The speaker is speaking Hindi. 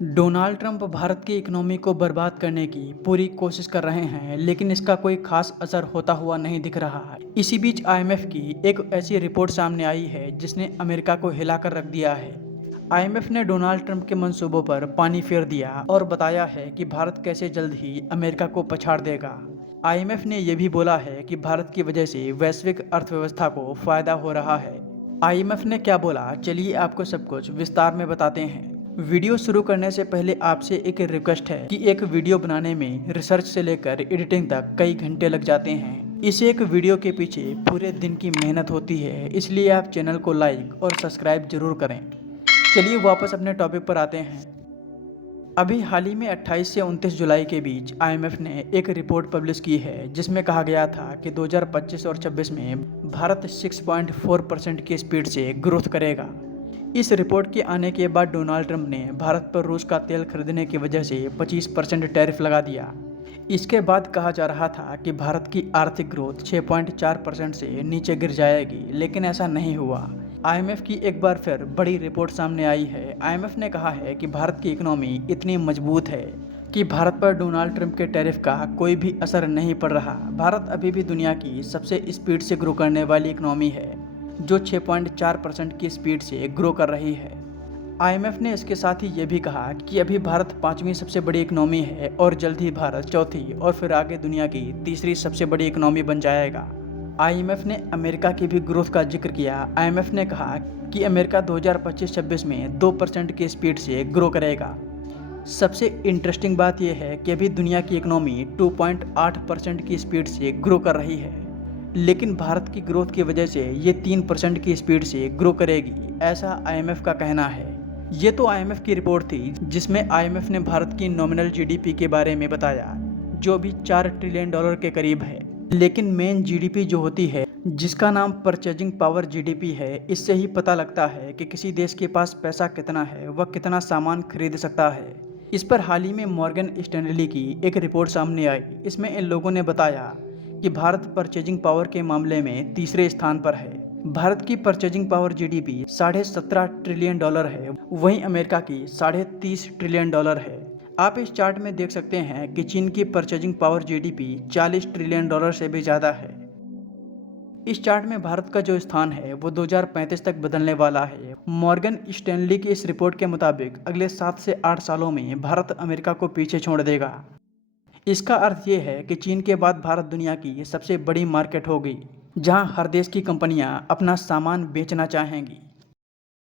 डोनाल्ड ट्रंप भारत की इकोनॉमी को बर्बाद करने की पूरी कोशिश कर रहे हैं, लेकिन इसका कोई खास असर होता हुआ नहीं दिख रहा है। इसी बीच आईएमएफ की एक ऐसी रिपोर्ट सामने आई है जिसने अमेरिका को हिलाकर रख दिया है। आईएमएफ ने डोनाल्ड ट्रंप के मंसूबों पर पानी फेर दिया और बताया है कि भारत कैसे जल्द ही अमेरिका को पछाड़ देगा। आईएमएफ ने यह भी बोला है कि भारत की वजह से वैश्विक अर्थव्यवस्था को फायदा हो रहा है। आईएमएफ ने क्या बोला, चलिए आपको सब कुछ विस्तार में बताते हैं। वीडियो शुरू करने से पहले आपसे एक रिक्वेस्ट है कि एक वीडियो बनाने में रिसर्च से लेकर एडिटिंग तक कई घंटे लग जाते हैं। इस एक वीडियो के पीछे पूरे दिन की मेहनत होती है, इसलिए आप चैनल को लाइक और सब्सक्राइब जरूर करें। चलिए वापस अपने टॉपिक पर आते हैं। अभी हाल ही में 28 से 29 जुलाई के बीच आईएमएफ ने एक रिपोर्ट पब्लिश की है जिसमें कहा गया था कि 2025 और 26 में भारत 6.4% की स्पीड से ग्रोथ करेगा। इस रिपोर्ट के आने के बाद डोनाल्ड ट्रंप ने भारत पर रूस का तेल खरीदने की वजह से 25% टैरिफ लगा दिया। इसके बाद कहा जा रहा था कि भारत की आर्थिक ग्रोथ 6.4% से नीचे गिर जाएगी, लेकिन ऐसा नहीं हुआ। आईएमएफ की एक बार फिर बड़ी रिपोर्ट सामने आई है। आईएमएफ ने कहा है कि भारत की इकोनॉमी इतनी मजबूत है कि भारत पर डोनाल्ड ट्रंप के टैरिफ का कोई भी असर नहीं पड़ रहा। भारत अभी भी दुनिया की सबसे स्पीड से ग्रो करने वाली इकोनॉमी है, जो 6.4% की स्पीड से ग्रो कर रही है। आईएमएफ ने इसके साथ ही ये भी कहा कि अभी भारत 5वीं सबसे बड़ी इकोनॉमी है और जल्द ही भारत चौथी और फिर आगे दुनिया की तीसरी सबसे बड़ी इकोनॉमी बन जाएगा। आईएमएफ ने अमेरिका की भी ग्रोथ का जिक्र किया। आईएमएफ ने कहा कि अमेरिका 2025-26 में 2% की स्पीड से ग्रो करेगा। सबसे इंटरेस्टिंग बात यह है कि अभी दुनिया की इकोनॉमी 2.8% की स्पीड से ग्रो कर रही है, लेकिन भारत की ग्रोथ की वजह से ये 3% की स्पीड से ग्रो करेगी, ऐसा आईएमएफ का कहना है। ये तो आईएमएफ की रिपोर्ट थी जिसमें आईएमएफ ने भारत की नॉमिनल जीडीपी के बारे में बताया, जो अभी $4 ट्रिलियन के करीब है। लेकिन मेन जीडीपी जो होती है, जिसका नाम परचेजिंग पावर जीडीपी है, इससे ही पता लगता है कि किसी देश के पास पैसा कितना है, वह कितना सामान खरीद सकता है। इस पर हाल ही में मॉर्गन स्टैनली की एक रिपोर्ट सामने आई। इसमें इन लोगों ने बताया कि भारत परचेजिंग पावर के मामले में तीसरे स्थान पर है। भारत की परचेजिंग पावर जीडीपी $17.5 ट्रिलियन है, वहीं अमेरिका की $30.5 ट्रिलियन है। आप इस चार्ट में देख सकते हैं कि चीन की परचेजिंग पावर जीडीपी $40 ट्रिलियन से भी ज़्यादा है। इस चार्ट में भारत का जो स्थान है वो 2035 तक बदलने वाला है। मॉर्गन स्टैनली की इस रिपोर्ट के मुताबिक अगले 7 से 8 सालों में भारत अमेरिका को पीछे छोड़ देगा। इसका अर्थ ये है कि चीन के बाद भारत दुनिया की सबसे बड़ी मार्केट होगी, जहां हर देश की कंपनियां अपना सामान बेचना चाहेंगी।